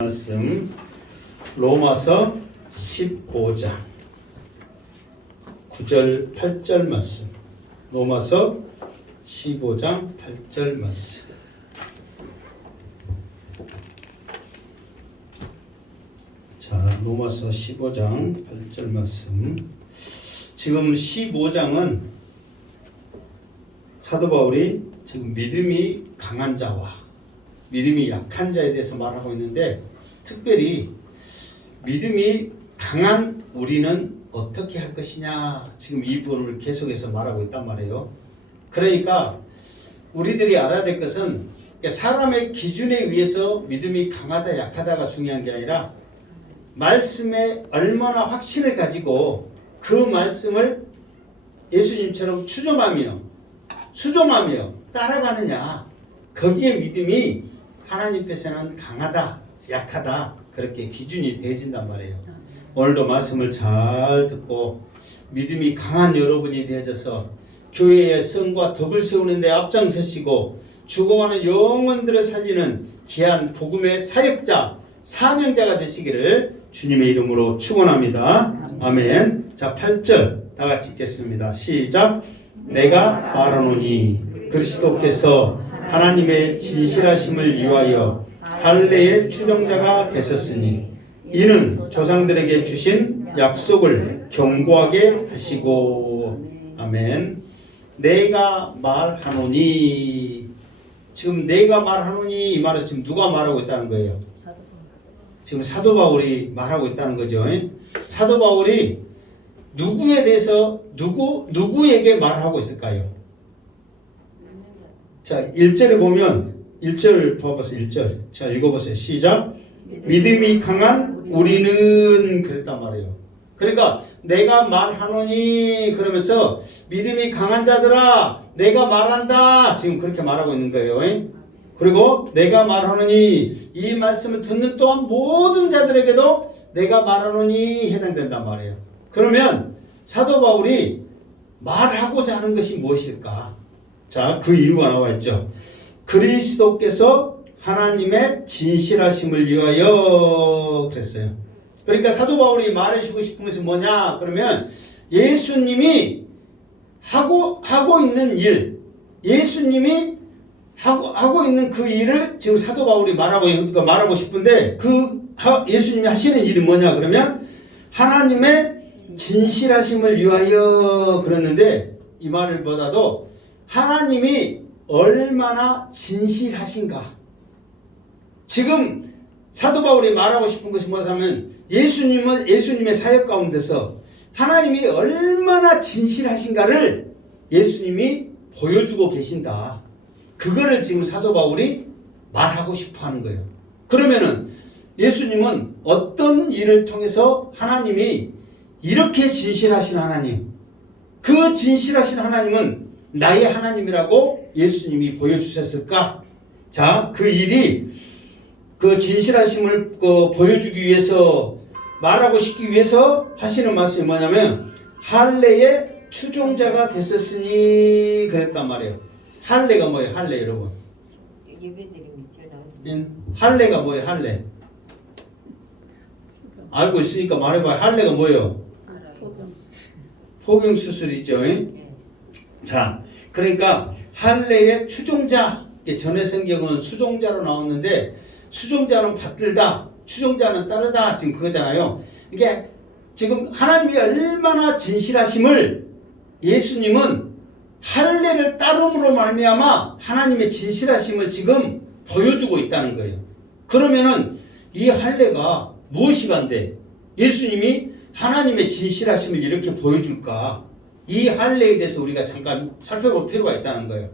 말씀 로마서 15장 9절 8절 말씀. 로마서 15장 8절 말씀. 자, 로마서 15장 8절 말씀. 지금 15장은 사도 바울이 지금 믿음이 강한 자와 믿음이 약한 자에 대해서 말하고 있는데, 특별히 믿음이 강한 우리는 어떻게 할 것이냐, 지금 이 부분을 계속해서 말하고 있단 말이에요. 그러니까 우리들이 알아야 될 것은 사람의 기준에 의해서 믿음이 강하다 약하다가 중요한 게 아니라 말씀에 얼마나 확신을 가지고 그 말씀을 예수님처럼 추종하며 수종하며 따라가느냐, 거기에 믿음이 하나님께서는 강하다 약하다 그렇게 기준이 되어진단 말이에요. 오늘도 말씀을 잘 듣고 믿음이 강한 여러분이 되어져서 교회의 성과 덕을 세우는 데 앞장서시고 죽어가는 영혼들을 살리는 귀한 복음의 사역자 사명자가 되시기를 주님의 이름으로 축원합니다. 아멘. 자, 8절 다 같이 읽겠습니다. 시작. 내가 말하노니 그리스도께서 하나님의 진실하심을 위하여 할례의 추종자가 되셨으니 이는 조상들에게 주신 약속을 견고하게 하시고. 아멘. 내가 말하노니, 지금 내가 말하노니 이 말은 지금 누가 말하고 있다는 거예요? 지금 사도 바울이 말하고 있다는 거죠. 사도 바울이 누구에 대해서 누구에게 말하고 있을까요? 자, 1절에 보면 1절 봐보세요. 1절. 자, 읽어보세요. 시작. 믿음이 강한 우리는 그랬단 말이에요. 그러니까 내가 말하노니 그러면서 믿음이 강한 자들아 내가 말한다, 지금 그렇게 말하고 있는 거예요. 그리고 내가 말하노니 이 말씀을 듣는 또한 모든 자들에게도 내가 말하노니 해당된단 말이에요. 그러면 사도 바울이 말하고자 하는 것이 무엇일까? 자, 그 이유가 나와 있죠. 그리스도께서 하나님의 진실하심을 위하여 그랬어요. 그러니까 사도 바울이 말해주고 싶은 것은 뭐냐? 그러면 예수님이 하고 있는 일, 예수님이 하고 있는 그 일을 지금 사도 바울이 말하고 싶은데, 예수님이 하시는 일이 뭐냐? 그러면 하나님의 진실하심을 위하여 그랬는데, 이 말을 보다도 하나님이 얼마나 진실하신가. 지금 사도 바울이 말하고 싶은 것이 뭐냐면 예수님의 사역 가운데서 하나님이 얼마나 진실하신가를 예수님이 보여주고 계신다. 그거를 지금 사도 바울이 말하고 싶어 하는 거예요. 그러면은 예수님은 어떤 일을 통해서 하나님이 이렇게 진실하신 하나님, 그 진실하신 하나님은 나의 하나님이라고 예수님이 보여주셨을까? 자, 그 일이 그 진실하심을 보여주기 위해서, 말하고 싶기 위해서 하시는 말씀이 뭐냐면 할례의 추종자가 됐었으니 그랬단 말이에요. 할례가 뭐예요? 할례 여러분. 할례가 뭐예요? 할례. 알고 있으니까 말해봐요. 할례가 뭐예요? 포경수술이죠. 자, 그러니까 할례의 추종자, 전의 성경은 수종자로 나왔는데 수종자는 받들다, 추종자는 따르다, 지금 그거잖아요. 이게 지금 하나님이 얼마나 진실하심을 예수님은 할례를 따름으로 말미암아 하나님의 진실하심을 지금 보여주고 있다는 거예요. 그러면은 이 할례가 무엇이간데 예수님이 하나님의 진실하심을 이렇게 보여줄까? 이 할례에 대해서 우리가 잠깐 살펴볼 필요가 있다는 거예요.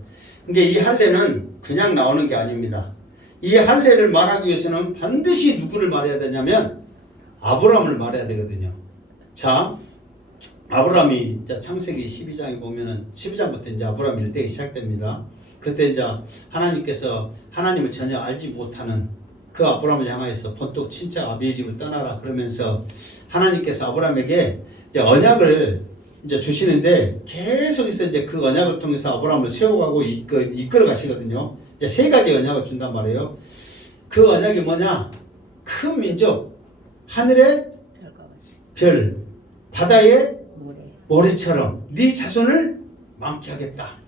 근데 이 할례는 그냥 나오는 게 아닙니다. 이 할례를 말하기 위해서는 반드시 누구를 말해야 되냐면 아브라함을 말해야 되거든요. 자, 아브라함이 창세기 12장에 보면은 12장부터 이제 아브라함 일대기 시작됩니다. 그때 이제 하나님께서 하나님을 전혀 알지 못하는 그 아브라함을 향하여서 번뜩 친척 아비의 집을 떠나라 그러면서 하나님께서 아브라함에게 이제 언약을 이제 주시는데 계속해서 이제 그 언약을 통해서 아브라함을 세워가고 이끌어 가시거든요. 이제 세 가지 언약을 준단 말이에요. 그 언약이 뭐냐? 큰 민족, 하늘의 별, 바다의 모래처럼 네 자손을 많게 하겠다.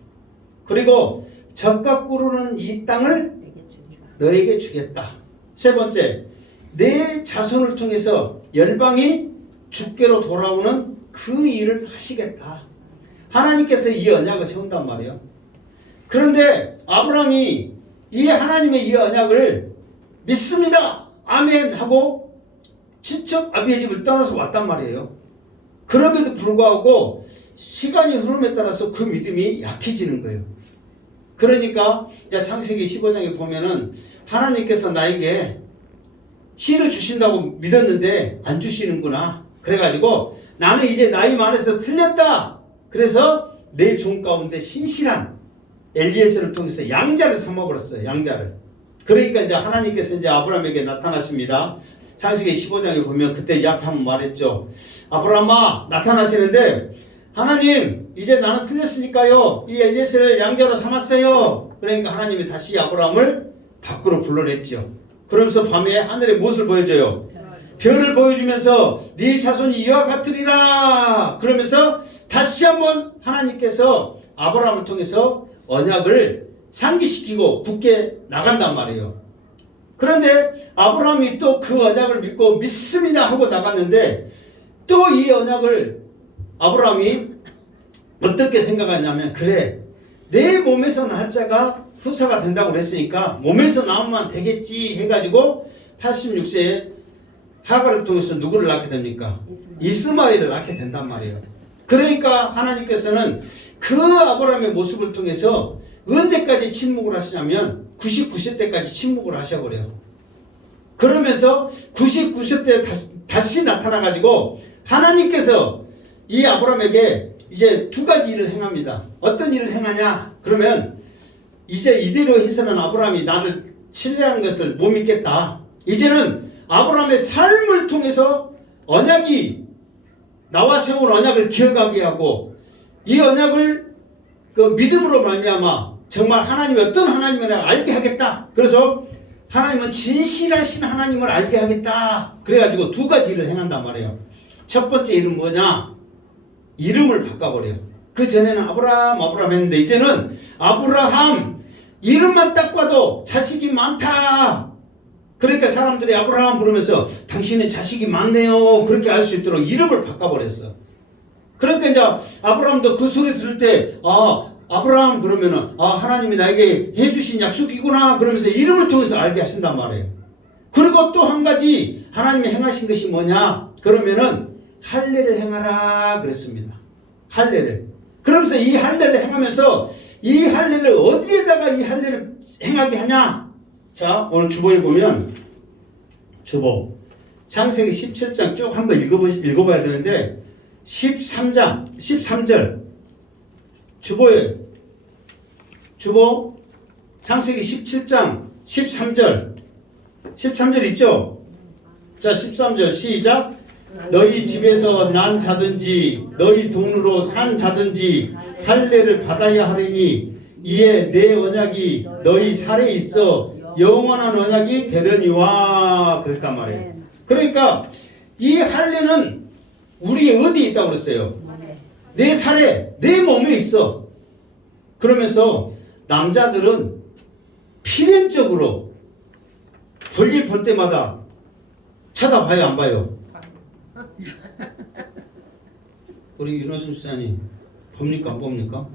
그리고 적과 꿀르는 이 땅을 너에게 주겠다. 세 번째, 내 자손을 통해서 열방이 주께로 돌아오는 그 일을 하시겠다. 하나님께서 이 언약을 세운단 말이에요. 그런데 아브라함이 이 하나님의 이 언약을 믿습니다. 아멘 하고 친척 아비의 집을 떠나서 왔단 말이에요. 그럼에도 불구하고 시간이 흐름에 따라서 그 믿음이 약해지는 거예요. 그러니까 이제 창세기 15장에 보면은 하나님께서 나에게 씨를 주신다고 믿었는데 안 주시는구나. 그래가지고 나는 이제 나이 많아서 틀렸다. 그래서 내 종 가운데 신실한 엘리에셀을 통해서 양자를 삼아버렸어요. 양자를. 그러니까 이제 하나님께서 이제 아브라함에게 나타나십니다. 창세기 15장에 보면 그때 이 앞에 한번 말했죠. 아브라함아 나타나시는데 하나님 이제 나는 틀렸으니까요. 이 엘리에셀을 양자로 삼았어요. 그러니까 하나님이 다시 아브라함을 밖으로 불러냈죠. 그러면서 밤에 하늘에 무엇을 보여줘요? 별을 보여주면서 네 자손이 이와 같으리라. 그러면서 다시 한번 하나님께서 아브라함을 통해서 언약을 상기시키고 굳게 나간단 말이에요. 그런데 아브라함이 또 그 언약을 믿고 믿습니다 하고 나갔는데 또 이 언약을 아브라함이 어떻게 생각하냐면 그래 내 몸에서 날 자가 후사가 된다고 그랬으니까 몸에서 나오면 되겠지 해가지고 86세에 하갈을 통해서 누구를 낳게 됩니까? 이스마엘을 낳게 된단 말이에요. 그러니까 하나님께서는 그 아브라함의 모습을 통해서 언제까지 침묵을 하시냐면 99세 때까지 침묵을 하셔버려요. 그러면서 99세 때 다시 나타나가지고 하나님께서 이 아브라함에게 이제 두 가지 일을 행합니다. 어떤 일을 행하냐? 그러면 이제 이대로 해서는 아브라함이 나를 신뢰하는 것을 못 믿겠다. 이제는 아브라함의 삶을 통해서 언약이 나와 세운 언약을 기억하게 하고 이 언약을 그 믿음으로 말미암아 정말 하나님이 어떤 하나님이라 알게 하겠다. 그래서 하나님은 진실하신 하나님을 알게 하겠다. 그래가지고 두 가지 일을 행한단 말이에요. 첫 번째 일은 뭐냐? 이름을 바꿔버려요. 그 전에는 아브라함 했는데 이제는 아브라함 이름만 딱 봐도 자식이 많다. 그러니까 사람들이 아브라함 부르면서 당신은 자식이 많네요. 그렇게 알 수 있도록 이름을 바꿔버렸어. 그러니까 이제 아브라함도 그 소리 들을 때 아브라함 그러면은 하나님이 나에게 해주신 약속이구나 그러면서 이름을 통해서 알게 하신단 말이에요. 그리고 또 한 가지 하나님이 행하신 것이 뭐냐 그러면은 할례를 행하라 그랬습니다. 할례를. 그러면서 이 할례를 행하면서 이 할례를 어디에다가 이 할례를 행하게 하냐? 자 오늘 주보에 보면 주보 창세기 17장 쭉 한번 읽어봐야 되는데 13장 13절 주보 창세기 17장 13절 있죠? 자 13절 시작. 너희 집에서 난 자든지 너희 돈으로 산 자든지 할례를 받아야 하리니 이에 내 언약이 너희 살에 있어 영원한 언약이 되려니와 그랬단 말이에요. 그러니까 이 할례는 우리의 어디에 있다고 그랬어요? 내 살에 내 몸에 있어. 그러면서 남자들은 필연적으로 볼일 볼 때마다 쳐다봐요 안 봐요? 우리 윤호순 수사님 봅니까 안 봅니까?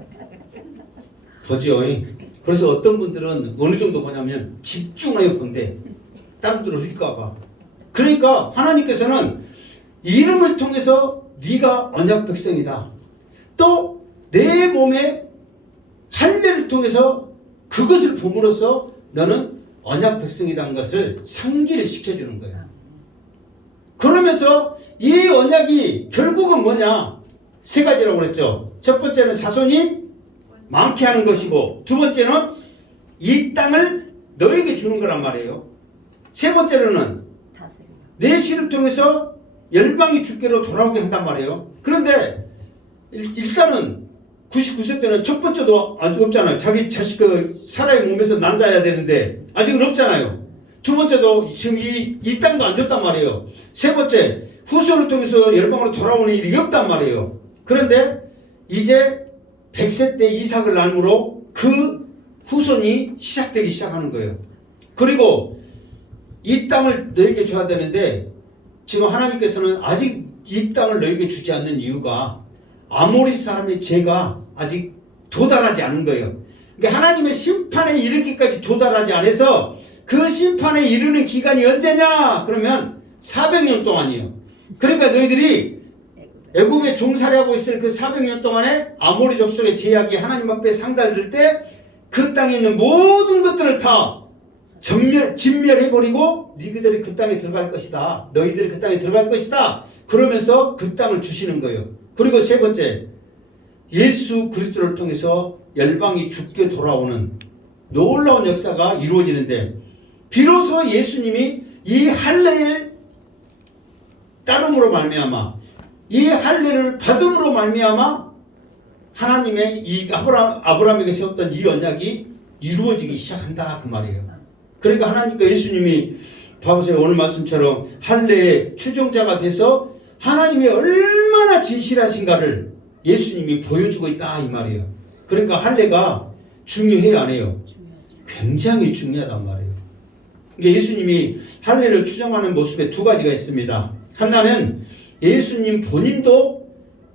보죠. 그래서 어떤 분들은 어느 정도 보냐면 집중하여 본대. 다른 분들은 흘릴까봐. 그러니까 하나님께서는 이름을 통해서 네가 언약 백성이다. 또 내 몸에 할례를 통해서 그것을 봄으로써 너는 언약 백성이라는 것을 상기를 시켜주는 거예요. 그러면서 이 언약이 결국은 뭐냐? 세 가지라고 그랬죠. 첫 번째는 자손이 많게 하는 것이고 두 번째는 이 땅을 너에게 주는 거란 말이에요. 세 번째로는 내 씨를 통해서 열방이 주께로 돌아오게 한단 말이에요. 그런데 일단은 99세 때는 첫 번째도 아직 없잖아요. 자기 자식 사람의 몸에서 난 자야 되는데 아직은 없잖아요. 두 번째도 지금 이 땅도 안 줬단 말이에요. 세 번째, 후손을 통해서 열방으로 돌아오는 일이 없단 말이에요. 그런데 이제 100세 때 이삭을 낳음으로 그 후손이 시작되기 시작하는 거예요. 그리고 이 땅을 너에게 줘야 되는데 지금 하나님께서는 아직 이 땅을 너에게 주지 않는 이유가 아모리 사람의 죄가 아직 도달하지 않은 거예요. 그러니까 하나님의 심판에 이르기까지 도달하지 않아서 그 심판에 이르는 기간이 언제냐? 그러면 400년 동안이에요. 그러니까 너희들이 애굽에 종살이하고 있을 그 400년 동안에 아모리 족속의 죄악이 하나님 앞에 상달될 때 그 땅에 있는 모든 것들을 다 진멸해버리고 너희들이 그 땅에 들어갈 것이다. 너희들이 그 땅에 들어갈 것이다. 그러면서 그 땅을 주시는 거예요. 그리고 세 번째, 예수 그리스도를 통해서 열방이 죽게 돌아오는 놀라운 역사가 이루어지는데 비로소 예수님이 이 할례를 따름으로 말미암아 이 할례를 받음으로 말미암아 하나님의 이 아브라함에게 세웠던 이 언약이 이루어지기 시작한다 그 말이에요. 그러니까 하나님과 예수님이 봐보세요. 오늘 말씀처럼 할례의 추종자가 돼서 하나님이 얼마나 진실하신가를 예수님이 보여주고 있다 이 말이에요. 그러니까 할례가 중요해요 안 해요? 굉장히 중요하단 말이에요. 그러니까 예수님이 할례를 추정하는 모습에 두 가지가 있습니다. 하나는 예수님 본인도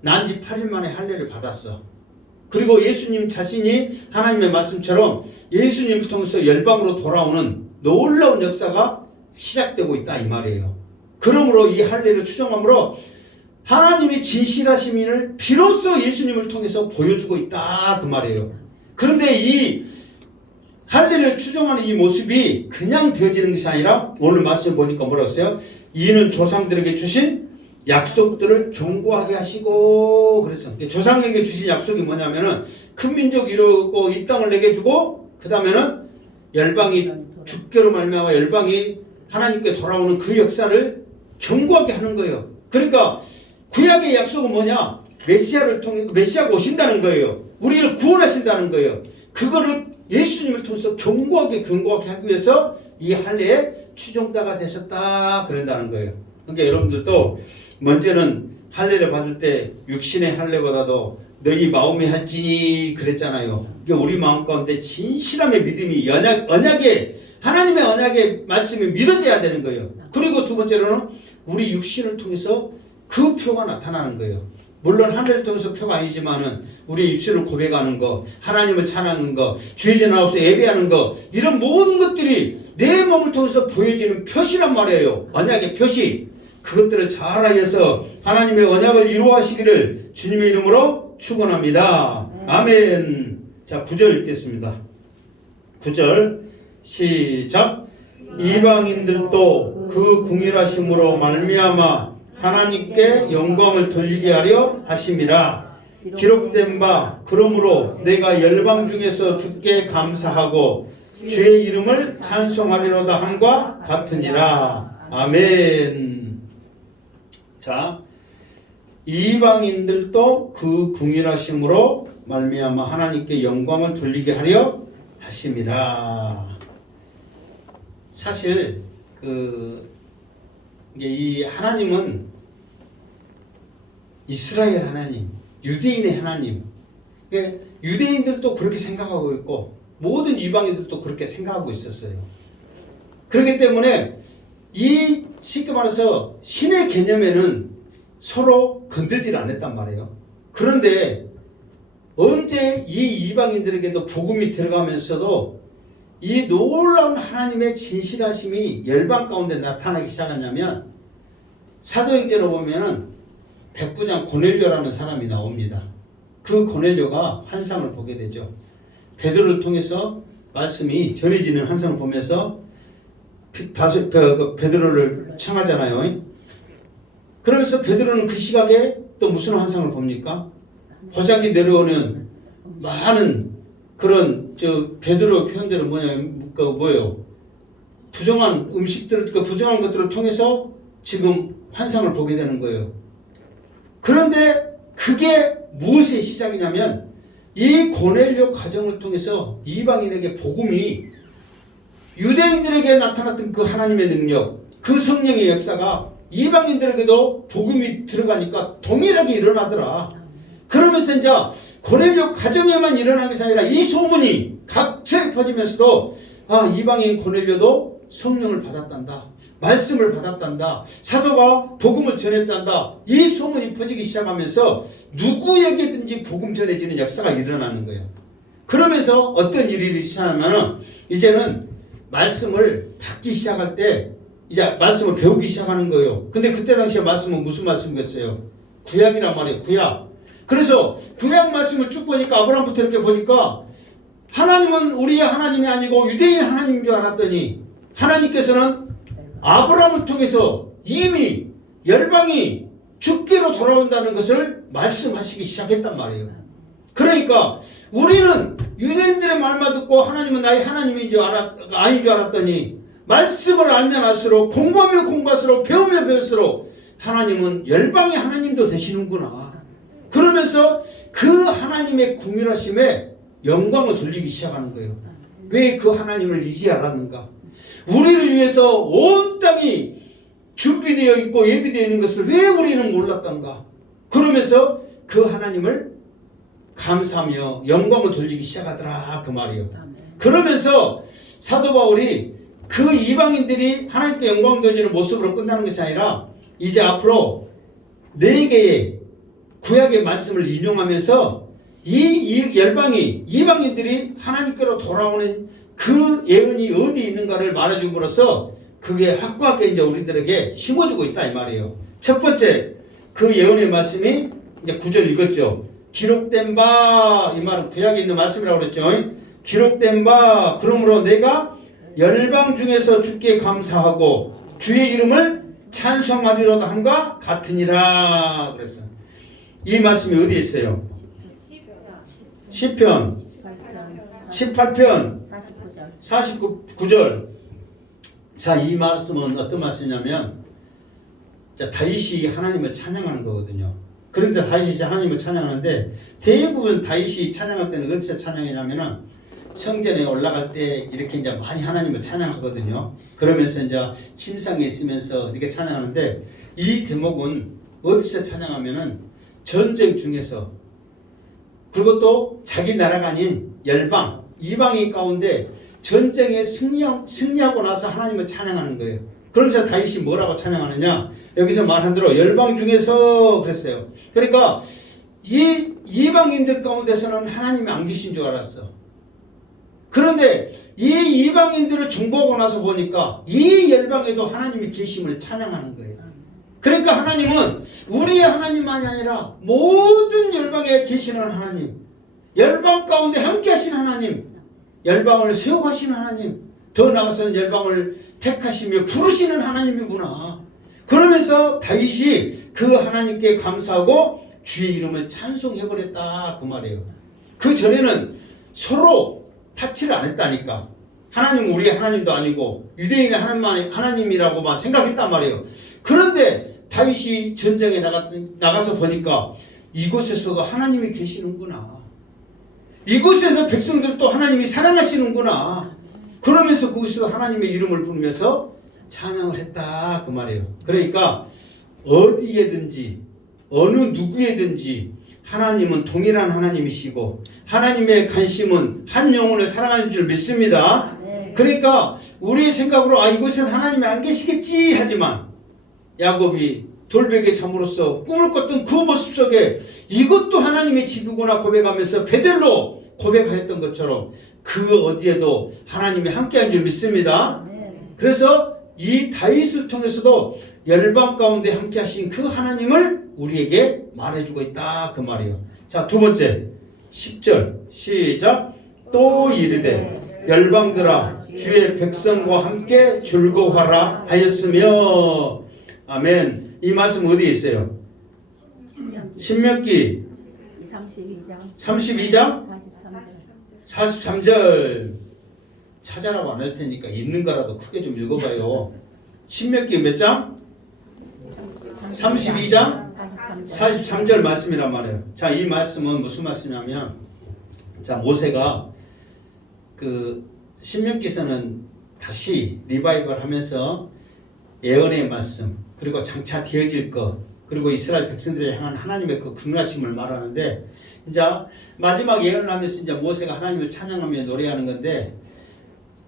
난지 8일 만에 할례를 받았어. 그리고 예수님 자신이 하나님의 말씀처럼 예수님을 통해서 열방으로 돌아오는 놀라운 역사가 시작되고 있다 이 말이에요. 그러므로 이 할례를 추정함으로 하나님이 진실하심을 비로소 예수님을 통해서 보여주고 있다 그 말이에요. 그런데 이 할례를 추정하는 이 모습이 그냥 되어지는 것이 아니라 오늘 말씀 보니까 뭐라고 했어요? 이는 조상들에게 주신 약속들을 견고하게 하시고 그래서 조상에게 주신 약속이 뭐냐면은 큰 민족 이루고 이 땅을 내게 주고 그 다음에는 열방이 죽게로 말미암아 열방이 하나님께 돌아오는 그 역사를 견고하게 하는 거예요. 그러니까 구약의 약속은 뭐냐? 메시아를 통해 메시아가 오신다는 거예요. 우리를 구원하신다는 거예요. 그거를 예수님을 통해서 견고하게 하기 위해서 이 할례의 추종자가 되셨다 그런다는 거예요. 그러니까 여러분들도 먼저는 할례를 받을 때 육신의 할례보다도 너희 마음이 할지니 그랬잖아요. 이게 우리 마음 가운데 진실함의 믿음이 언약의 하나님의 언약의 말씀이 믿어져야 되는 거예요. 그리고 두 번째로는 우리 육신을 통해서 그 표가 나타나는 거예요. 물론 하늘을 통해서 표가 아니지만은 우리 입술을 고백하는 거, 하나님을 찬양하는 거, 주의 나와서 예배하는 거 이런 모든 것들이 내 몸을 통해서 보여지는 표시란 말이에요. 언약의 표시. 그것들을 잘 알아서 하나님의 언약을 이루어하시기를 주님의 이름으로 축원합니다. 아멘. 자, 9절 읽겠습니다. 9절 시작. 이방인들도 그 궁일하심으로 말미암아 하나님께 영광을 돌리게 하려 하심이라. 기록된 바 그러므로 내가 열방 중에서 주께 감사하고 주의 이름을 찬송하리로다 함과 같으니라. 아멘. 자, 이방인들도 그 궁일하심으로 말미암아 하나님께 영광을 돌리게 하려 하심이라. 사실 이 하나님은 이스라엘 하나님, 유대인의 하나님. 유대인들도 그렇게 생각하고 있고 모든 이방인들도 그렇게 생각하고 있었어요. 그렇기 때문에 이 쉽게 말해서 신의 개념에는 서로 건들질 않았단 말이에요. 그런데 언제 이 이방인들에게도 복음이 들어가면서도 이 놀라운 하나님의 진실하심이 열방 가운데 나타나기 시작하냐면 사도행전을 보면은 백부장 고넬료라는 사람이 나옵니다. 그 고넬료가 환상을 보게 되죠. 베드로를 통해서 말씀이 전해지는 환상을 보면서 베드로를 청하잖아요. 그러면서 베드로는 그 시각에 또 무슨 환상을 봅니까? 보자기 내려오는 많은 그런 베드로 표현대로 뭐예요? 부정한 음식들, 부정한 것들을 통해서 지금 환상을 보게 되는 거예요. 그런데 그게 무엇의 시작이냐면 이 고넬료 가정을 통해서 이방인에게 복음이 유대인들에게 나타났던 그 하나님의 능력, 그 성령의 역사가 이방인들에게도 복음이 들어가니까 동일하게 일어나더라. 그러면서 이제 고넬료 가정에만 일어난 것이 아니라 이 소문이 각처에 퍼지면서도 이방인 고넬료도 성령을 받았단다. 말씀을 받았단다. 사도가 복음을 전했단다. 이 소문이 퍼지기 시작하면서 누구에게든지 복음 전해지는 역사가 일어나는 거예요. 그러면서 어떤 일이 시작하면 이제는 말씀을 받기 시작할 때 이제 말씀을 배우기 시작하는 거예요. 근데 그때 당시에 말씀은 무슨 말씀이었어요? 구약이란 말이에요. 구약. 그래서 구약 말씀을 쭉 보니까 아브라함부터 이렇게 보니까 하나님은 우리의 하나님이 아니고 유대인 하나님인 줄 알았더니 하나님께서는 아브라함을 통해서 이미 열방이 죽기로 돌아온다는 것을 말씀하시기 시작했단 말이에요. 그러니까 우리는 유대인들의 말만 듣고 하나님은 나의 하나님인 줄 아닌 줄 알았더니 말씀을 알면 알수록 공부하면 공부할수록 배우면 배울수록 하나님은 열방의 하나님도 되시는구나. 그러면서 그 하나님의 구밀하심에 영광을 돌리기 시작하는 거예요. 왜 그 하나님을 이제 알았는가? 우리를 위해서 온 땅이 준비되어 있고 예비되어 있는 것을 왜 우리는 몰랐던가? 그러면서 그 하나님을 감사하며 영광을 돌리기 시작하더라 그 말이에요. 그러면서 사도 바울이 그 이방인들이 하나님께 영광 돌리는 모습으로 끝나는 것이 아니라 이제 앞으로 4개의 구약의 말씀을 인용하면서 이 열방이 이방인들이 하나님께로 돌아오는 그 예언이 어디 있는가를 말해줌으로써 그게 확고하게 이제 우리들에게 심어주고 있다 이 말이에요. 첫 번째 그 예언의 말씀이 이제 9절 읽었죠. 기록된 바, 이 말은 구약에 있는 말씀이라고 그랬죠. 기록된 바, 그러므로 내가 열방 중에서 주께 감사하고 주의 이름을 찬송하리로다 함과 같으니라 그랬어. 이 말씀이 어디에 있어요? 시편 18편 49절. 자, 이 말씀은 어떤 말씀이냐면 다윗이 하나님을 찬양하는 거거든요. 그런데 다윗이 하나님을 찬양하는데 대부분 다윗이 찬양할 때는 어디서 찬양하냐면은 성전에 올라갈 때 이렇게 이제 많이 하나님을 찬양하거든요. 그러면서 이제 침상에 있으면서 이렇게 찬양하는데 이 대목은 어디서 찬양하면은 전쟁 중에서 그리고 또 자기 나라가 아닌 열방, 이방인 가운데 전쟁에 승리하고 나서 하나님을 찬양하는 거예요. 그러면서 다윗이 뭐라고 찬양하느냐? 여기서 말한 대로 열방 중에서 그랬어요. 그러니까 이 이방인들 가운데서는 하나님이 안 계신 줄 알았어. 그런데 이 이방인들을 정복하고 나서 보니까 이 열방에도 하나님이 계심을 찬양하는 거예요. 그러니까 하나님은 우리의 하나님만이 아니라 모든 열방에 계시는 하나님, 열방 가운데 함께 하신 하나님, 열방을 세워가신 하나님, 더 나아가서는 열방을 택하시며 부르시는 하나님이구나. 그러면서 다윗이 그 하나님께 감사하고 주의 이름을 찬송해버렸다 그 말이에요. 그 전에는 서로 타치를 안 했다니까. 하나님은 우리의 하나님도 아니고 유대인의 하나님이라고만 생각했단 말이에요. 그런데 다윗이 전쟁에 나가서 보니까 이곳에서도 하나님이 계시는구나. 이곳에서 백성들도 하나님이 사랑하시는구나. 그러면서 거기서 하나님의 이름을 부르면서 찬양을 했다 그 말이에요. 그러니까 어디에든지 어느 누구에든지 하나님은 동일한 하나님이시고 하나님의 관심은 한 영혼을 사랑하는 줄 믿습니다. 그러니까 우리의 생각으로 이곳에는 하나님이 안 계시겠지 하지만 야곱이 돌베개 잠으로써 꿈을 꿨던 그 모습 속에 이것도 하나님의 집이구나 고백하면서 베델로 고백하였던 것처럼 그 어디에도 하나님이 함께한 줄 믿습니다. 그래서 이 다윗을 통해서도 열방 가운데 함께하신 그 하나님을 우리에게 말해주고 있다 그 말이에요. 자, 두 번째 10절 시작. 또 이르되 열방들아 주의 백성과 함께 즐거워하라 하였으며. 아멘. 이 말씀 어디에 있어요? 신명기 32장 43절. 찾아라고 안 할 테니까 있는 거라도 크게 좀 읽어봐요. 신명기 몇 장? 32장 43절 말씀이란 말이에요. 자, 이 말씀은 무슨 말씀이냐면, 자, 모세가 그 신명기서는 다시 리바이벌 하면서 예언의 말씀 그리고 장차 되어질 것 그리고 이스라엘 백성들을 향한 하나님의 그 긍휼하심을 말하는데 이제 마지막 예언을 하면서 이제 모세가 하나님을 찬양하며 노래하는 건데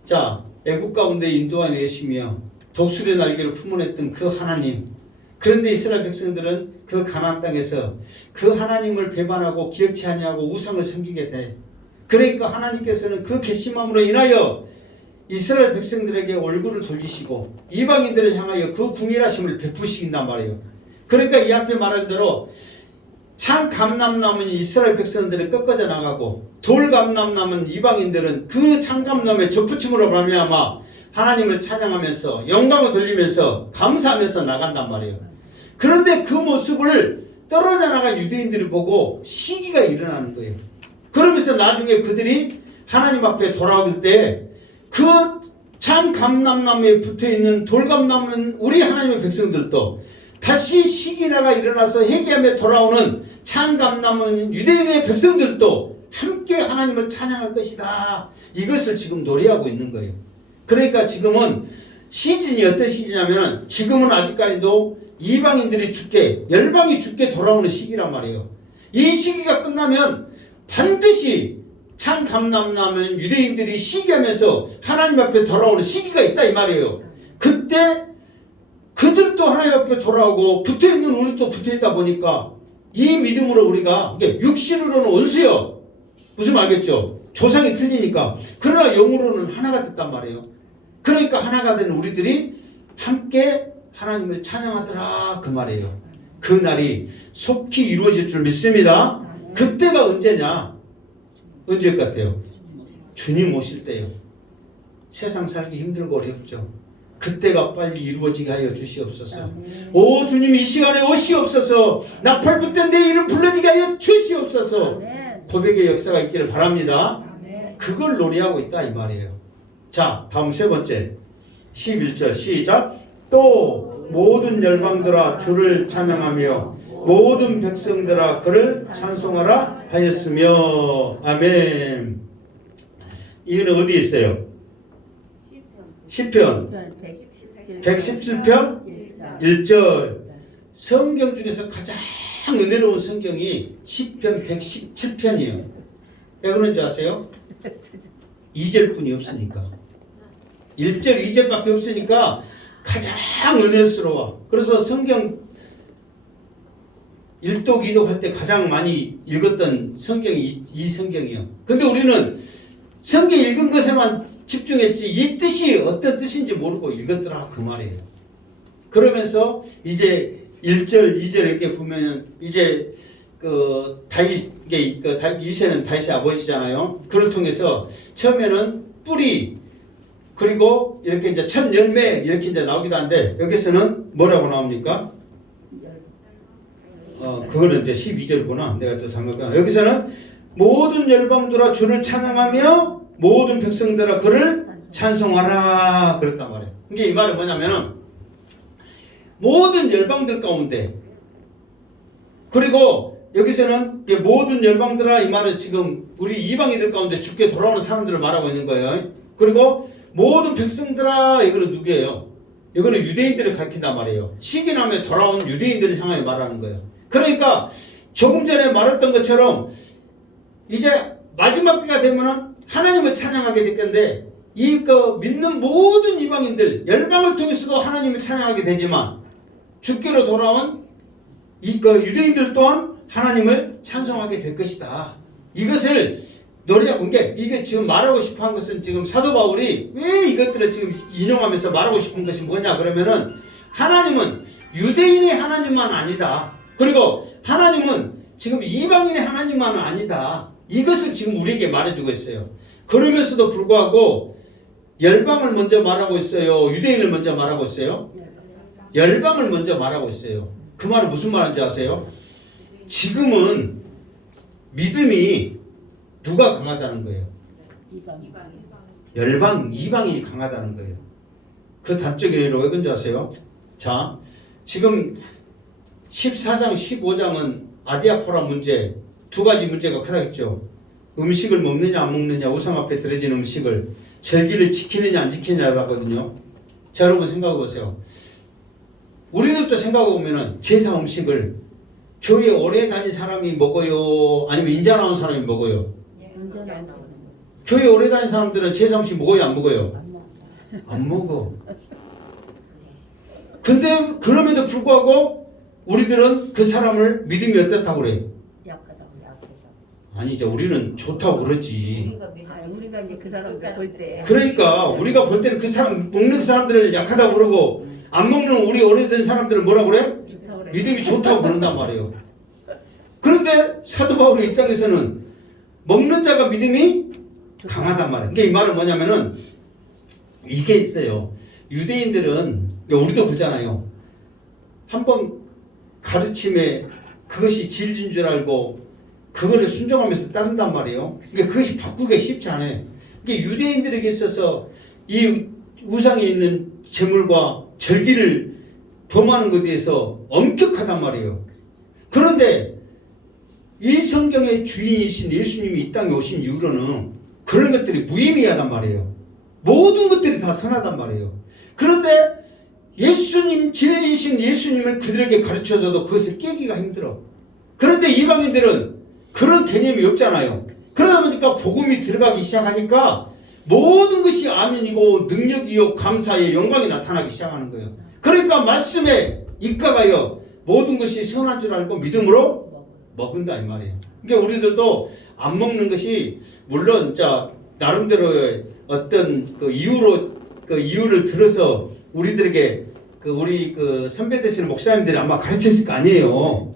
자 애국 가운데 인도하여 내시며 독수리 날개를 품어냈던 그 하나님 그런데 이스라엘 백성들은 그 가나안 땅에서 그 하나님을 배반하고 기억치 아니하고 우상을 섬기게 돼. 그러니까 하나님께서는 그 괘씸함으로 인하여 이스라엘 백성들에게 얼굴을 돌리시고 이방인들을 향하여 그 궁일하심을 베푸신단 말이에요. 그러니까 이 앞에 말한 대로 참 감람나무는 이스라엘 백성들은 꺾어져 나가고 돌 감람나무는 이방인들은 그 참감람의 접붙임으로 말미암아 하나님을 찬양하면서 영광을 돌리면서 감사하면서 나간단 말이에요. 그런데 그 모습을 떨어져 나간 유대인들이 보고 시기가 일어나는 거예요. 그러면서 나중에 그들이 하나님 앞에 돌아올 때 그 참 감람나무에 붙어있는 돌감나무는 우리 하나님의 백성들도 다시 시기나가 일어나서 회개하며 돌아오는 참 감람나무는 유대인의 백성들도 함께 하나님을 찬양할 것이다. 이것을 지금 노래하고 있는 거예요. 그러니까 지금은 시즌이 어떤 시즌이냐면 지금은 아직까지도 이방인들이 죽게 열방이 죽게 돌아오는 시기란 말이에요. 이 시기가 끝나면 반드시 참 감람나무는 유대인들이 시기하면서 하나님 앞에 돌아오는 시기가 있다 이 말이에요. 그때 그들도 하나님 앞에 돌아오고 붙어있는 우리도 붙어있다 보니까 이 믿음으로 우리가 육신으로는 원수요. 무슨 말 알겠죠? 조상이 틀리니까. 그러나 영으로는 하나가 됐단 말이에요. 그러니까 하나가 된 우리들이 함께 하나님을 찬양하더라 그 말이에요. 그 날이 속히 이루어질 줄 믿습니다. 그때가 언제냐? 언제일 것 같아요? 주님 오실 때요. 세상 살기 힘들고 어렵죠. 그때가 빨리 이루어지게 하여 주시옵소서. 오 주님 이 시간에 오시옵소서. 나팔붙은 내 이름 불러지게 하여 주시옵소서. 고백의 역사가 있기를 바랍니다. 그걸 노래하고 있다 이 말이에요. 자 다음 세 번째 11절 시작. 또 모든 열방들아 주를 찬양하며 모든 백성들아 그를 찬송하라 하였으며 아멘. 이거는 어디에 있어요? 시편 117편 1절. 성경 중에서 가장 은혜로운 성경이 시편 117편이에요. 왜 그런지 아세요? 2절뿐이 없으니까. 1절 2절밖에 없으니까 가장 은혜스러워. 그래서 성경 1독 2독 할 때 가장 많이 읽었던 성경이 이 성경이에요. 근데 우리는 성경 읽은 것에만 집중했지 이 뜻이 어떤 뜻인지 모르고 읽었더라 그 말이에요. 그러면서 이제 1절 2절 이렇게 보면 이제 그 이새는 다윗의 아버지잖아요. 그를 통해서 처음에는 뿌리 그리고 이렇게 이제 첫 열매 이렇게 이제 나오기도 한데 여기서는 뭐라고 나옵니까? 그거는 이제 12절구나. 내가 또 잘못했구나. 여기서는 모든 열방들아 주를 찬양하며 모든 백성들아 그를 찬송하라 그랬단 말이에요. 이게 이 말은 뭐냐면은 모든 열방들 가운데 그리고 여기서는 모든 열방들아 이 말은 지금 우리 이방인들 가운데 죽게 돌아오는 사람들을 말하고 있는 거예요. 그리고 모든 백성들아 이거는 누구예요? 이거는 유대인들을 가리킨단 말이에요. 시기남에 돌아온 유대인들을 향하여 말하는 거예요. 그러니까 조금 전에 말했던 것처럼 이제 마지막 때가 되면은 하나님을 찬양하게 될 건데 이 믿는 모든 이방인들 열방을 통해서도 하나님을 찬양하게 되지만 죽기로 돌아온 이 유대인들 또한 하나님을 찬송하게 될 것이다. 이것을 노래하고 이게 지금 말하고 싶어 한 것은 지금 사도 바울이 왜 이것들을 지금 인용하면서 말하고 싶은 것이 뭐냐 그러면은 하나님은 유대인의 하나님만 아니다. 그리고 하나님은 지금 이방인의 하나님만은 아니다. 이것을 지금 우리에게 말해주고 있어요. 그러면서도 불구하고 열방을 먼저 말하고 있어요. 유대인을 먼저 말하고 있어요. 열방을 먼저 말하고 있어요. 그 말은 무슨 말인지 아세요? 지금은 믿음이 누가 강하다는 거예요? 이방인이 강하다는 거예요. 그 단적인 예로 왜 그런지 아세요? 자, 지금 14장, 15장은 아디아포라 문제, 두 가지 문제가 크다겠죠. 음식을 먹느냐 안 먹느냐, 우상 앞에 드려진 음식을. 절기를 지키느냐 안 지키느냐거든요. 자, 여러분 생각해 보세요. 우리들도 생각해 보면은 제사 음식을 교회 오래 다닌 사람이 먹어요? 아니면 인자 나온 사람이 먹어요? 교회 오래 다닌 사람들은 제사 음식 먹어요? 안 먹어요? 안 먹어. 근데 그럼에도 불구하고 우리들은 그 사람을 믿음이 어떻다고 그래? 약하다고 약해서. 아니죠. 우리는 좋다고 그러지. 우리가 이제 그 사람들 볼 때. 그러니까 우리가 볼 때는 그 사람 먹는 사람들을 약하다고 그러고 안 먹는 우리 오래된 사람들은 뭐라 그래? 믿음이 좋다고 그런단 말이에요. 그런데 사도 바울의 입장에서는 먹는 자가 믿음이 강하단 말이에요. 그러니까 이 말은 뭐냐면은 이게 있어요. 유대인들은 우리도 그러잖아요. 한번 가르침에 그것이 진리인 줄 알고 그거를 순종하면서 따른단 말이에요. 그러니까 그것이 바꾸기가 쉽지 않아요. 그러니까 유대인들에게 있어서 이 우상에 있는 제물과 절기를 범하는 것에 대해서 엄격하단 말이에요. 그런데 이 성경의 주인이신 예수님이 이 땅에 오신 이후로는 그런 것들이 무의미하단 말이에요. 모든 것들이 다 선하단 말이에요. 그런데 예수님, 진리이신 예수님을 그들에게 가르쳐줘도 그것을 깨기가 힘들어. 그런데 이방인들은 그런 개념이 없잖아요. 그러다 보니까 복음이 들어가기 시작하니까 모든 것이 아멘이고 능력이요 감사의 영광이 나타나기 시작하는 거예요. 그러니까 말씀에 입각하여 모든 것이 선한 줄 알고 믿음으로 먹는다 이 말이에요. 그러니까 우리들도 안 먹는 것이 물론 자 나름대로의 어떤 그 이유를 들어서 우리들에게 그 우리 그 선배 되시는 목사님들이 아마 가르쳤을 거 아니에요.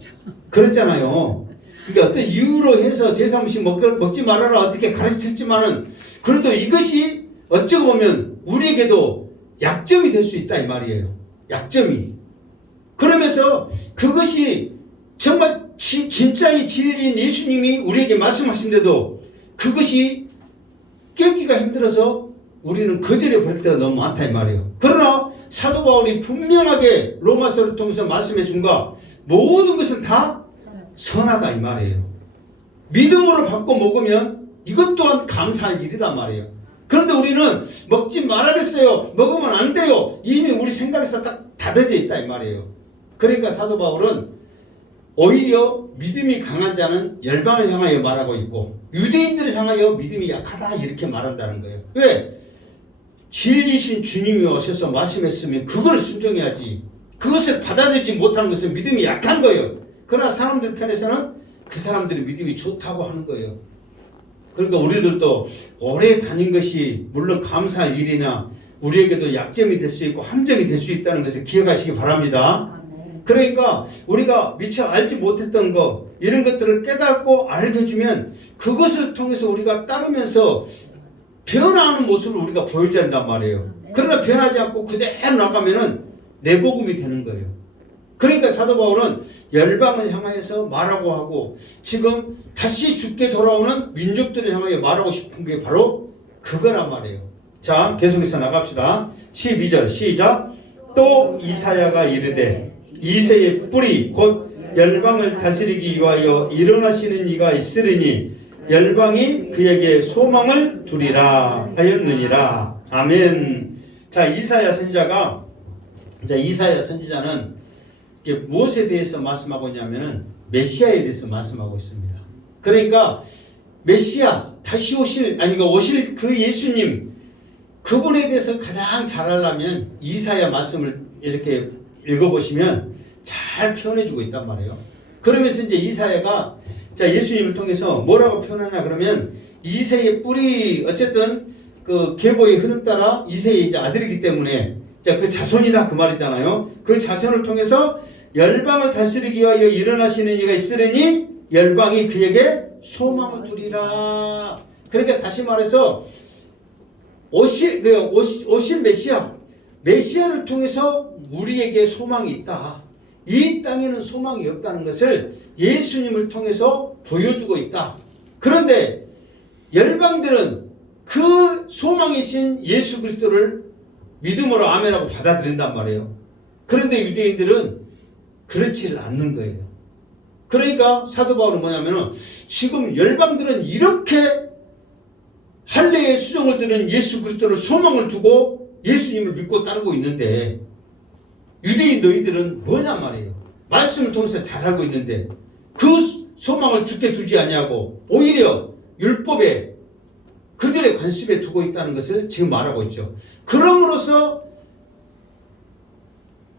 그렇잖아요. 그러니까 어떤 이유로 해서 제사 음식 먹지 말아라 어떻게 가르쳤지만은 그래도 이것이 어찌고 보면 우리에게도 약점이 될 수 있다 이 말이에요. 약점이. 그러면서 그것이 정말 진짜의 진리인 예수님이 우리에게 말씀하신데도 그것이 깨기가 힘들어서 우리는 거절해 버릴 때가 너무 많다 이 말이에요. 그러나 사도 바울이 분명하게 로마서를 통해서 말씀해 준 거 모든 것은 다 선하다 이 말이에요. 믿음으로 받고 먹으면 이것 또한 감사할 일이란 말이에요. 그런데 우리는 먹지 말아야겠어요. 먹으면 안 돼요. 이미 우리 생각에서 딱 닫아져 있다 이 말이에요. 그러니까 사도 바울은 오히려 믿음이 강한 자는 열방을 향하여 말하고 있고 유대인들을 향하여 믿음이 약하다 이렇게 말한다는 거예요. 왜? 진리신 주님이 오셔서 말씀했으면 그걸 순종해야지. 그것을 받아들이지 못하는 것은 믿음이 약한 거예요. 그러나 사람들 편에서는 그 사람들이 믿음이 좋다고 하는 거예요. 그러니까 우리들도 오래 다닌 것이 물론 감사할 일이나 우리에게도 약점이 될 수 있고 함정이 될 수 있다는 것을 기억하시기 바랍니다. 그러니까 우리가 미처 알지 못했던 거 이런 것들을 깨닫고 알게 해주면 그것을 통해서 우리가 따르면서 변화하는 모습을 우리가 보여줘야 한단 말이에요. 그러나 변하지 않고 그대로 나가면은 내복음이 되는 거예요. 그러니까 사도 바울은 열방을 향하여서 말하고 하고 지금 다시 죽게 돌아오는 민족들을 향하여 말하고 싶은 게 바로 그거란 말이에요. 자, 계속해서 나갑시다. 12절 시작. 또 이사야가 이르되 이새의 뿌리 곧 열방을 다스리기 위하여 일어나시는 이가 있으리니 열방이 그에게 소망을 두리라 하였느니라. 아멘. 자, 이사야 선지자는 이게 무엇에 대해서 말씀하고 있냐면은 메시아에 대해서 말씀하고 있습니다. 그러니까 메시아 다시 오실 그 예수님 그분에 대해서 가장 잘 알려면 이사야 말씀을 이렇게 읽어보시면 잘 표현해주고 있단 말이에요. 그러면서 이제 이사야가 자 예수님을 통해서 뭐라고 표현하냐 그러면 이새의 뿔이 어쨌든 그 계보의 흐름 따라 이새의 이제 아들이기 때문에 자 그 자손이다 그 말이잖아요. 그 자손을 통해서 열방을 다스리기 위하여 일어나시는 이가 있으려니 열방이 그에게 소망을 두리라. 그러니까 다시 말해서 오실 메시아를 통해서 우리에게 소망이 있다. 이 땅에는 소망이 없다는 것을 예수님을 통해서 보여주고 있다. 그런데 열방들은 그 소망이신 예수 그리스도를 믿음으로 아멘하고 받아들인단 말이에요. 그런데 유대인들은 그렇지를 않는 거예요. 그러니까 사도 바울은 뭐냐면은 지금 열방들은 이렇게 할례의 수종을 들은 예수 그리스도를 소망을 두고 예수님을 믿고 따르고 있는데 유대인 너희들은 뭐냔 말이에요. 말씀을 통해서 잘 알고 있는데 그 소망을 주께 두지 아니하고 오히려 율법에 그들의 관심에 두고 있다는 것을 지금 말하고 있죠. 그럼으로써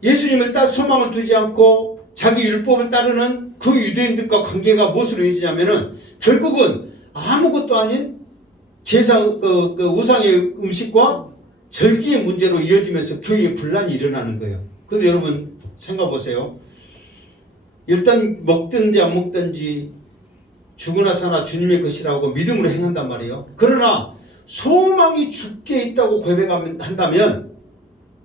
예수님을 따라 소망을 두지 않고 자기 율법을 따르는 그 유대인들과 관계가 무엇으로 이어지냐면은 결국은 아무것도 아닌 제사 그 우상의 음식과 절기의 문제로 이어지면서 교회에 분란이 일어나는 거예요. 근데 여러분 생각 보세요. 일단 먹든지 안 먹든지 죽으나 사나 주님의 것이라고 믿음으로 행한단 말이에요. 그러나 소망이 주께 있다고 고백한다면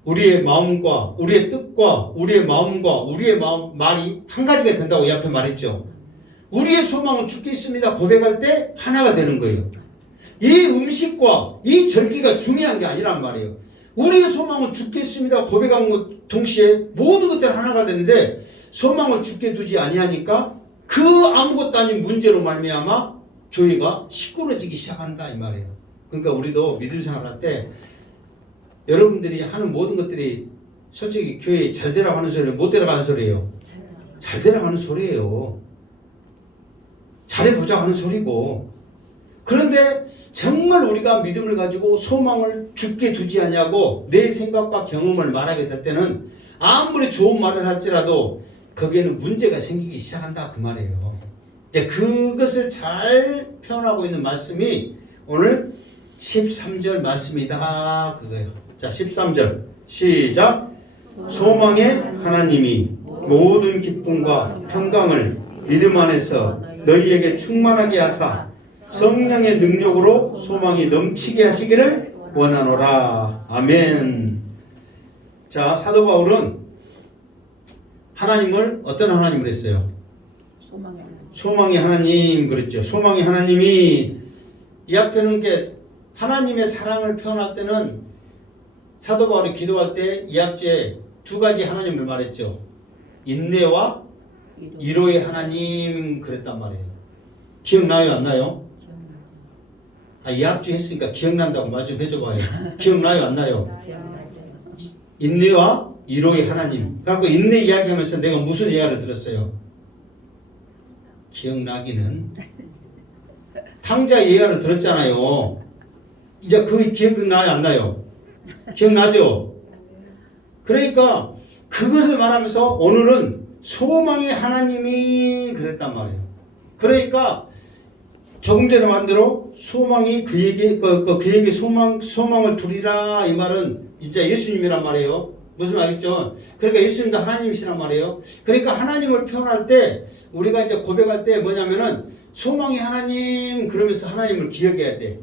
우리의 마음과 우리의 뜻과 우리의 마음과 우리의 말이 한 가지가 된다고 이 앞에 말했죠. 우리의 소망은 주께 있습니다 고백할 때 하나가 되는 거예요. 이 음식과 이 절기가 중요한 게 아니란 말이에요. 우리의 소망은 주께 있습니다 고백한 것 동시에 모든 것들 하나가 되는데 소망을 주께 두지 아니하니까 그 아무것도 아닌 문제로 말미암아 교회가 시끄러지기 시작한다 이 말이에요. 그러니까 우리도 믿음 생활할 때 여러분들이 하는 모든 것들이 솔직히 교회에 잘 되라고 하는 소리예요? 못 되라고 하는 소리예요? 잘 되라고 하는 소리예요. 잘해보자고 하는 소리고. 그런데 정말 우리가 믿음을 가지고 소망을 주께 두지 않냐고 내 생각과 경험을 말하게 될 때는 아무리 좋은 말을 할지라도 거기에는 문제가 생기기 시작한다 그 말이에요. 이제 그것을 잘 표현하고 있는 말씀이 오늘 13절 말씀이다 그거예요. 자 13절 시작. 소망의 하나님이 모든 기쁨과 평강을 믿음 안에서 너희에게 충만하게 하사 성령의 능력으로 소망이 넘치게 하시기를 원하노라. 아멘. 자 사도 바울은 하나님을 어떤 하나님을 했어요? 소망의 하나님 그랬죠. 소망의 하나님이 이 앞에는 하나님의 사랑을 표현할 때는 사도 바울이 기도할 때 이 앞에 두 가지 하나님을 말했죠. 인내와 이로의 하나님 그랬단 말이에요. 기억나요 안 나요? 이 앞주 했으니까 기억난다고 말 좀 해줘봐요. 기억나요 안 나요? 인내와 이로의 하나님. 그래서 인내 이야기하면서 내가 무슨 이야기를 들었어요? 기억나기는 탕자 이야기를 들었잖아요. 이제 그 기억나요 안 나요? 기억나죠? 그러니까 그것을 말하면서 오늘은 소망의 하나님이 그랬단 말이에요. 그러니까 조금 전에 말한 대로 소망이 그에게 소망을 두리라 이 말은 진짜 예수님이란 말이에요. 무슨 말이죠? 그러니까 예수님도 하나님이시란 말이에요. 그러니까 하나님을 표현할 때 우리가 이제 고백할 때 뭐냐면은 소망의 하나님 그러면서 하나님을 기억해야 돼.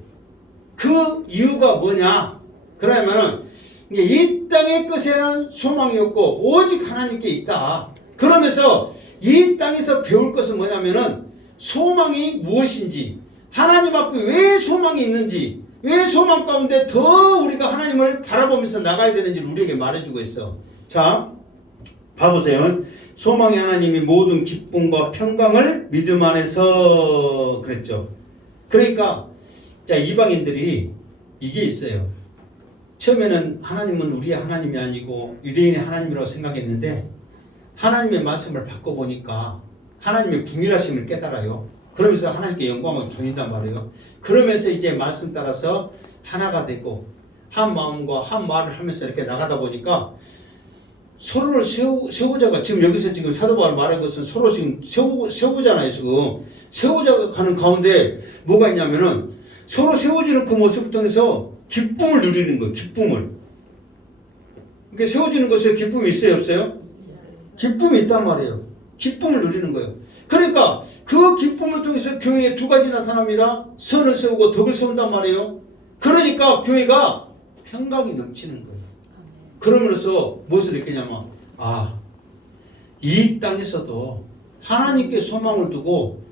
그 이유가 뭐냐? 그러면은 이 땅의 것에는 소망이 없고 오직 하나님께 있다. 그러면서 이 땅에서 배울 것은 뭐냐면은 소망이 무엇인지, 하나님 앞에 왜 소망이 있는지, 왜 소망 가운데 더 우리가 하나님을 바라보면서 나가야 되는지를 우리에게 말해주고 있어. 자, 봐보세요. 소망의 하나님이 모든 기쁨과 평강을 믿음 안에서 그랬죠. 그러니까 자 이방인들이 이게 있어요. 처음에는 하나님은 우리의 하나님이 아니고 유대인의 하나님이라고 생각했는데 하나님의 말씀을 바꿔보니까 하나님의 궁일하심을 깨달아요. 그러면서 하나님께 영광을 돌린단 말이에요. 그러면서 이제 말씀 따라서 하나가 되고 한 마음과 한 말을 하면서 이렇게 나가다 보니까 서로를 세우자가 지금 여기서 지금 사도 바울 말한 것은 서로 지금 세우잖아요. 지금 세우자가 가는 가운데 뭐가 있냐면은 서로 세워지는 그 모습을 통해서 기쁨을 누리는 거예요. 기쁨을. 이렇게 세워지는 것에 기쁨이 있어요? 없어요? 기쁨이 있단 말이에요. 기쁨을 누리는 거예요. 그러니까 그 기쁨을 통해서 교회에 두 가지 나타납니다. 선을 세우고 덕을 세운단 말이에요. 그러니까 교회가 평강이 넘치는 거예요. 그러면서 무엇을 느끼냐면 이 땅에서도 하나님께 소망을 두고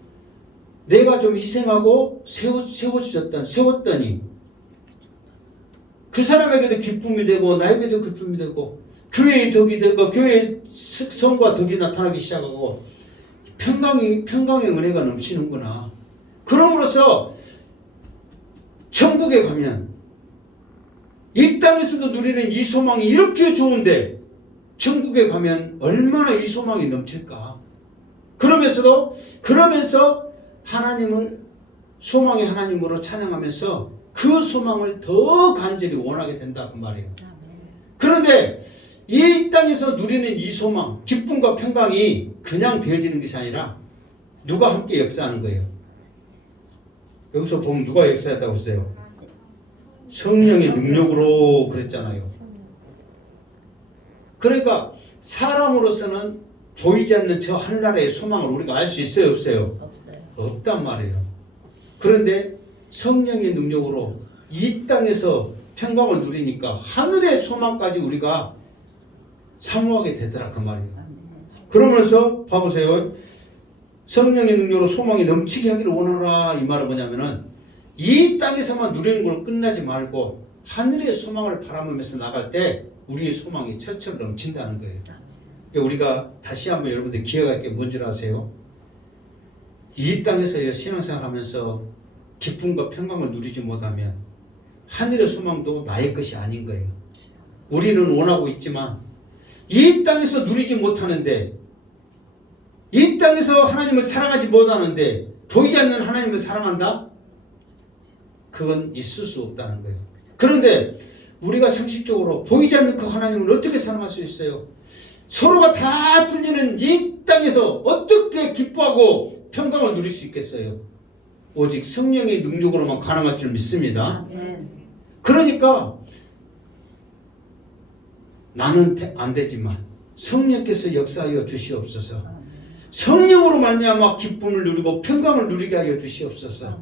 내가 좀 희생하고 세웠더니 그 사람에게도 기쁨이 되고 나에게도 기쁨이 되고 교회의 덕이 되고 교회의 성과 덕이 나타나기 시작하고 평강의 은혜가 넘치는구나. 그러므로써 천국에 가면 이 땅에서도 누리는 이 소망이 이렇게 좋은데 천국에 가면 얼마나 이 소망이 넘칠까. 그러면서 하나님을 소망의 하나님으로 찬양하면서 그 소망을 더 간절히 원하게 된다 그 말이에요. 그런데 이 땅에서 누리는 이 소망, 기쁨과 평강이 그냥 되어지는 것이 아니라 누가 함께 역사하는 거예요. 여기서 보면 누가 역사했다고 했어요? 성령의 능력으로 그랬잖아요. 그러니까 사람으로서는 보이지 않는 저 하늘나라의 소망을 우리가 알 수 있어요? 없어요? 없어요. 없단 말이에요. 그런데 성령의 능력으로 이 땅에서 평강을 누리니까 하늘의 소망까지 우리가 사모하게 되더라 그 말이에요. 그러면서 봐보세요. 성령의 능력으로 소망이 넘치게 하기를 원하라. 이 말은 뭐냐면은 이 땅에서만 누리는 걸 끝나지 말고 하늘의 소망을 바라보면서 나갈 때 우리의 소망이 철철 넘친다는 거예요. 우리가 다시 한번 여러분들 기억할 게 뭔지 아세요? 이 땅에서 신앙생활 하면서 기쁨과 평강을 누리지 못하면 하늘의 소망도 나의 것이 아닌 거예요. 우리는 원하고 있지만 이 땅에서 누리지 못하는데, 이 땅에서 하나님을 사랑하지 못하는데 보이지 않는 하나님을 사랑한다? 그건 있을 수 없다는 거예요. 그런데 우리가 상식적으로 보이지 않는 그 하나님을 어떻게 사랑할 수 있어요? 서로가 다 틀리는 이 땅에서 어떻게 기뻐하고 평강을 누릴 수 있겠어요? 오직 성령의 능력으로만 가능할 줄 믿습니다. 그러니까 나는 안 되지만 성령께서 역사하여 주시옵소서. 성령으로 말미암아 기쁨을 누리고 평강을 누리게 하여 주시옵소서.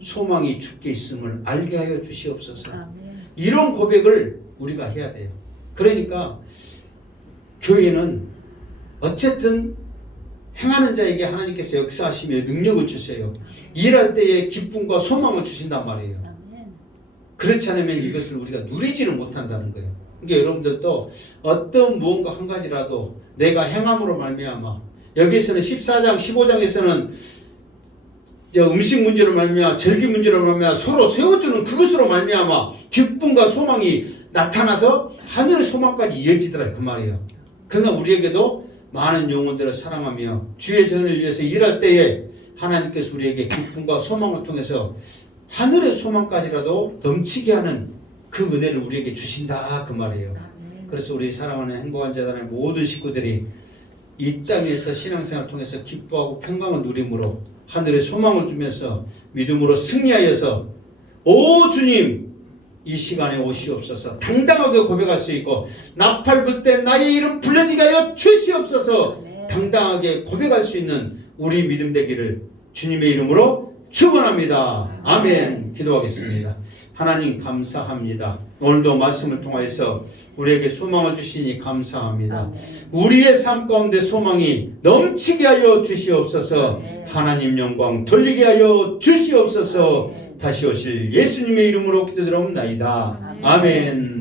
소망이 주께 있음을 알게 하여 주시옵소서. 이런 고백을 우리가 해야 돼요. 그러니까 교회는 어쨌든 행하는 자에게 하나님께서 역사하시며 능력을 주세요. 일할 때에 기쁨과 소망을 주신단 말이에요. 그렇지 않으면 이것을 우리가 누리지는 못한다는 거예요. 그러니까 여러분들도 어떤 무언가 한 가지라도 내가 행함으로 말미암아, 여기서는 14장 15장에서는 음식 문제로 말미암아, 절기 문제로 말미암아 서로 세워주는 그것으로 말미암아 기쁨과 소망이 나타나서 하늘의 소망까지 이어지더라 그 말이에요. 그러나 우리에게도 많은 영혼들을 사랑하며 주의 전을 위해서 일할 때에 하나님께서 우리에게 기쁨과 소망을 통해서 하늘의 소망까지라도 넘치게 하는 그 은혜를 우리에게 주신다 그 말이에요. 그래서 우리 사랑하는 행복한 재단의 모든 식구들이 이 땅에서 신앙생활을 통해서 기뻐하고 평강을 누림으로 하늘의 소망을 주면서 믿음으로 승리하여서 오 주님 이 시간에 오시옵소서. 당당하게 고백할 수 있고 나팔 불 때 나의 이름 불러지게 하여 주시옵소서. 당당하게 고백할 수 있는 우리 믿음 되기를 주님의 이름으로 축원합니다. 아멘. 기도하겠습니다. 하나님 감사합니다. 오늘도 말씀을 통하여서 우리에게 소망을 주시니 감사합니다. 우리의 삶 가운데 소망이 넘치게 하여 주시옵소서. 하나님 영광 돌리게 하여 주시옵소서. 다시 오실 예수님의 이름으로 기도드리옵나이다. 아멘.